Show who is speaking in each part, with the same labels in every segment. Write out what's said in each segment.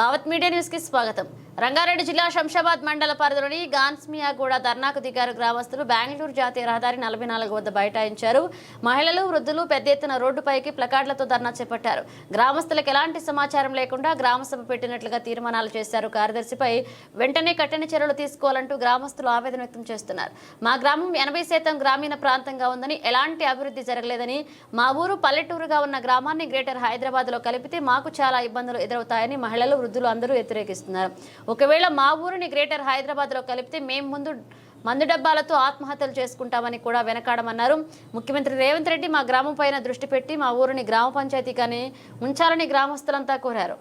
Speaker 1: Bhavat media న్యూస్కి స్వాగతం. రంగారెడ్డి జిల్లా శంషాబాద్ మండల పరిధిలోని గాన్స్మియాగూడ ధర్నాకు దిగారు గ్రామస్తులు. బెంగళూరు జాతీయ రహదారి నలభై నాలుగు వద్ద బైఠాయించారు. మహిళలు వృద్ధులు పెద్ద ఎత్తున రోడ్డుపైకి ప్లకార్డులతో ధర్నా చేపట్టారు. గ్రామస్తులకు ఎలాంటి సమాచారం లేకుండా గ్రామసభ పెట్టినట్లుగా తీర్మానాలు చేశారు కార్యదర్శిపై వెంటనే కఠిన చర్యలు తీసుకోవాలంటూ గ్రామస్తులు ఆవేదన వ్యక్తం చేస్తున్నారు. మా గ్రామం ఎనభై శాతం గ్రామీణ ప్రాంతంగా ఉందని ఎలాంటి అభివృద్ధి జరగలేదని మా ఊరు పల్లెటూరుగా ఉన్న గ్రామాన్ని గ్రేటర్ హైదరాబాద్లో కలిపితే మాకు చాలా ఇబ్బందులు ఎదురవుతాయని మహిళలు వృద్ధులు అందరూ వ్యతిరేకిస్తున్నారు. ఒకవేళ మా ఊరిని గ్రేటర్ హైదరాబాద్లో కలిపితే మేము ముందు మందు డబ్బాలతో ఆత్మహత్యలు చేసుకుంటామని కూడా వెనకాడమన్నారు. ముఖ్యమంత్రి రేవంత్ రెడ్డి మా గ్రామం పైన దృష్టి పెట్టి మా ఊరిని గ్రామ పంచాయతీగానే ఉంచాలని గ్రామస్తులంతా కోరారు.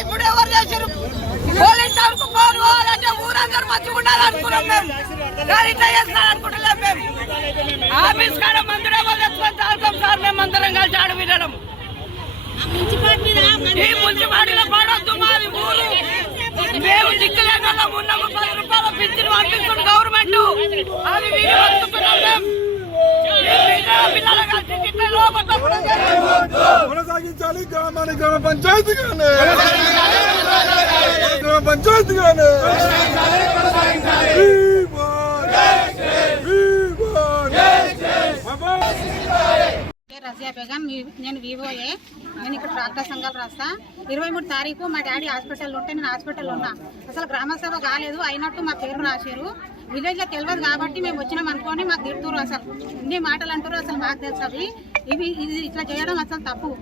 Speaker 2: ఇప్పుడు ఎవరు చేశారు? పోలీస్ టౌన్ ఫోన్ పోవాలంటే ఊరందరూ మంచిగా ఉండాలనుకున్నాం మేము. కానీ ఇట్లా చేస్తారు మేము. ఆఫీస్ కాడ మందిరం తెచ్చుకొని తాగుతాం సార్ మేము అందరం కలిసి ఆడ వినడం ఈ మున్సిపాలిటీలో పడవద్దు మాది ఊరు. మేము దిక్కులేకుండా ఉన్నాము పది రూపాయల పింఛను పంపిస్తుంది గవర్నమెంట్. అది వీరు వస్తున్నాం మేము ఈ పిల్ల- పిల్లల కలిసి ఇట్లా లోపల
Speaker 3: కొనసాగించాలి గ్రామానికి గ్రామ పంచాయతీగానే గ్రామ పంచాయతీగానే
Speaker 4: మీ- నేను వివోఏ. నేను ఇక్కడ డాక్టర్ సంఘాలు రాస్తా. ఇరవై మూడు తారీఖు మా డాడీ హాస్పిటల్ ఉంటే నేను హాస్పిటల్ ఉన్నా. అసలు గ్రామ సభ కాలేదు. అయినట్టు మా పేరు రాశారు. విలేజ్లో తెలియదు కాబట్టి మేము వచ్చినాం అనుకొని మాకు తిడుతురు అసలు. ఇన్ని మాటలు అంటారు అసలు మాకు తెలుసు అవి. ఇవి ఇది ఇట్లా చేయడం అసలు తప్పు.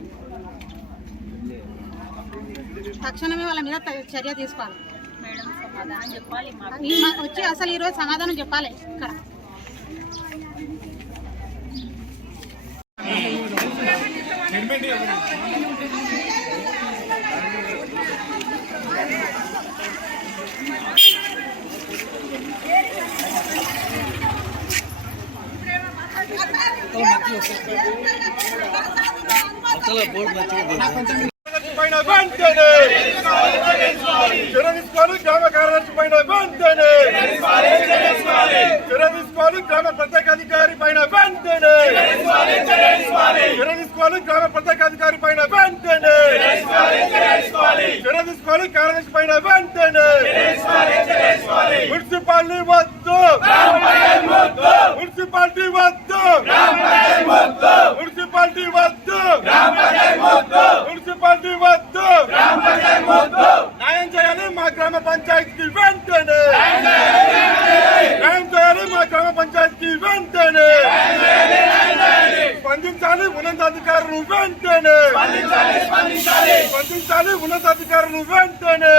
Speaker 4: తక్షణమే వాళ్ళ మీద చర్య తీసుకోవాలి. ఈ మాకు వచ్చి అసలు ఈరోజు సమాధానం చెప్పాలి ఇక్కడ.
Speaker 3: పైన వెంటనే చర్య గ్రామ కార్యదర్శి పైన వెంటనే చర్య గ్రామ ప్రత్యేక అధికారి పైన వెంటనే. చర్య తీసుకోవాలి గ్రామ ప్రత్యేక పైన వెంటనే. చర్య తీసుకోవాలి కార్యదర్శి పైన వెంటనే. మున్సిపాలిటీ వద్దు మున్సిపాలిటీ వద్దు మున్సిపాలిటీ వద్దు మున్సిపాలిటీ వద్దు న్యాయం చేయాలి మా గ్రామ పంచాయతీకి వెంటనే న్యాయం చేయాలి మా గ్రామ పంచాయతీకి వెంటనే స్పందించాలి ఉన్నతాధికారులు వెంటనే స్పందించాలి. ఉన్నతాధికారులు వెంటనే.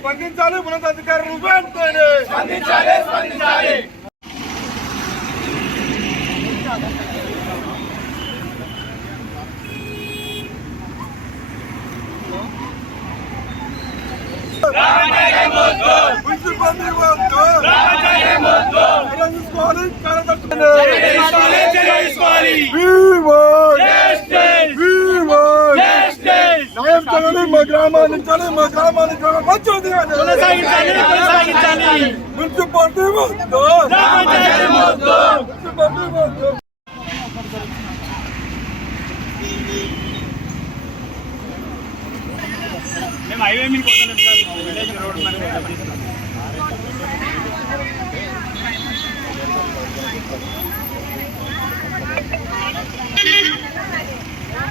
Speaker 3: స్పందించాలి ఉన్నతాధికారులు వెంటనే. మున్సిపాలిటీ వద్దు తీసుకోవాలి న్యాయం చేయాలి మా గ్రామాన్ని చాలి మా గ్రామాన్ని గ్రామ పంచాయతీ మున్సిపాలిటీ వద్దు మున్సిపాలిటీ వద్దు
Speaker 5: మేము హైవే మీద కొట్టలేం సార్ మా విలేజ్ రోడ్ మీద కొట్టలేం.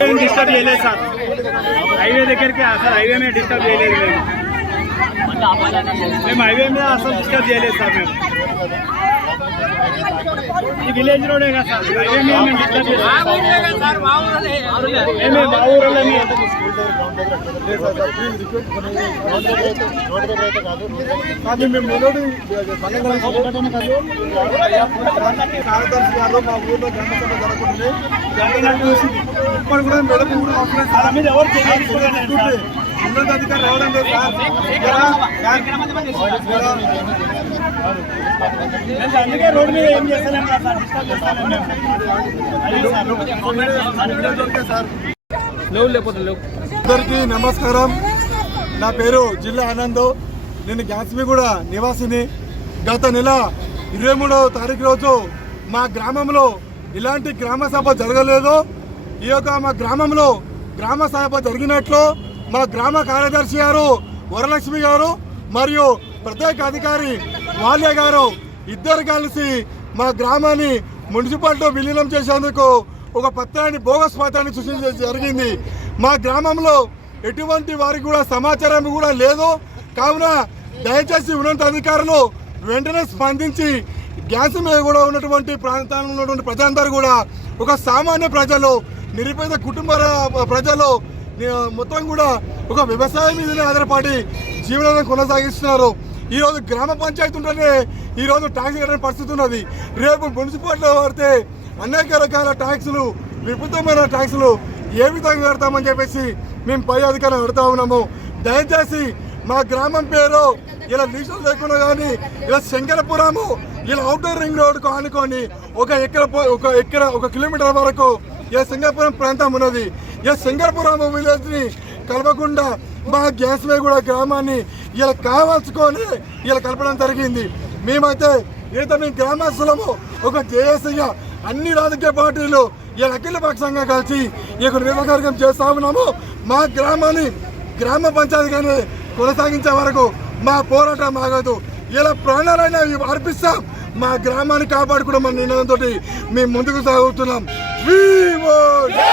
Speaker 5: ఏం డిస్టర్బ్ చేయలేదు సార్ హైవే దగ్గరికి అసలు హైవే మీద డిస్టర్బ్ చేయలేదు మేము మేము హైవే మీద అసలు డిస్టర్బ్ చేయలేదు సార్ మేము ఈ విలేజ్ రోడే కదా సార్ హైవే మీద మేము డిస్టర్బ్ చేయలేదు మేమే మా ఊళ్ళోనే
Speaker 3: కానీ మేము మొదటి కార్యదర్శి గారు మా ఊర్లో జనసభ జరగకుండా జరిగినట్టు చూసింది ఇప్పుడు కూడా మెదకు కూడా. ఉన్నత అధికారులు రావడం లేదు సార్.
Speaker 5: అందుకే రోడ్డు మీద ఏం సార్
Speaker 3: అందరికీ నమస్కారం. నా పేరు జిల్లా ఆనంద్. నేను గ్యాస్మిగూడ నివాసిని. గత నెల ఇరవై మూడవ తారీఖు రోజు మా గ్రామంలో ఇలాంటి గ్రామ సభ జరగలేదు. ఈ యొక్క మా గ్రామంలో గ్రామ సభ జరిగినట్లు మా గ్రామ కార్యదర్శి గారు వరలక్ష్మి గారు మరియు ప్రత్యేక అధికారి వాల్య గారు ఇద్దరు కలిసి మా గ్రామాన్ని మున్సిపాలిటీ విలీనం చేసేందుకు ఒక పత్రాన్ని బోగస్ పత్రాన్ని సృష్టించడం జరిగింది. మా గ్రామంలో ఎటువంటి వారికి కూడా సమాచారం కూడా లేదు. కావున దయచేసి ఉన్నత అధికారులు వెంటనే స్పందించి గ్యాస్ మీద కూడా ఉన్నటువంటి ప్రాంతాల్లో ఉన్నటువంటి ప్రజలందరూ కూడా ఒక సామాన్య ప్రజలు నిరుపేద కుటుంబ ప్రజలు మొత్తం కూడా ఒక వ్యవసాయం మీదనే ఆధారపడి జీవనాన్ని కొనసాగిస్తున్నారు. ఈ రోజు గ్రామ పంచాయతీ ఉంటేనే ఈ రోజు ట్యాక్స్ కట్టిన పరిస్థితి ఉన్నది. రేపు మున్సిపాలిటీలో పడితే అనేక రకాల ట్యాక్సులు విపరీతమైన ట్యాక్సులు ఏ విధంగా కడతామని చెప్పేసి మేము పై అధికారులు పెడతా ఉన్నాము. దయచేసి మా గ్రామం పేరు ఇలా లీజులు లేకుండా కానీ ఇలా శంకరపురము ఇలా అవుట్డోర్ రింగ్ రోడ్కు ఆనుకొని ఒక ఎక్కడ ఒక ఎక్కడ ఒక కిలోమీటర్ వరకు ఏ సింగపురం ప్రాంతం ఉన్నది? ఏ సింగపురం విలేజ్ని కలపకుండా మా గ్యాస్ కూడా గ్రామాన్ని ఇలా కావాల్చుకొని ఇలా కలపడం జరిగింది. మేమైతే ఏదో మేము గ్రామస్తులము ఒక జేఏసీగా అన్ని రాజకీయ పార్టీలు ఇలా అఖిల పక్షంగా కలిసి ఈ యొక్క నిరాకరణ చేస్తా ఉన్నాము. మా గ్రామాన్ని గ్రామ పంచాయతీగానే కొనసాగించే వరకు మా పోరాటం ఆగదు. ఇలా ప్రాణాలైనా అర్పిస్తాం. మా గ్రామాన్ని కాపాడుకోవడం మన నిర్ణయంతో మేము ముందుకు సాగుతున్నాం. ভীমন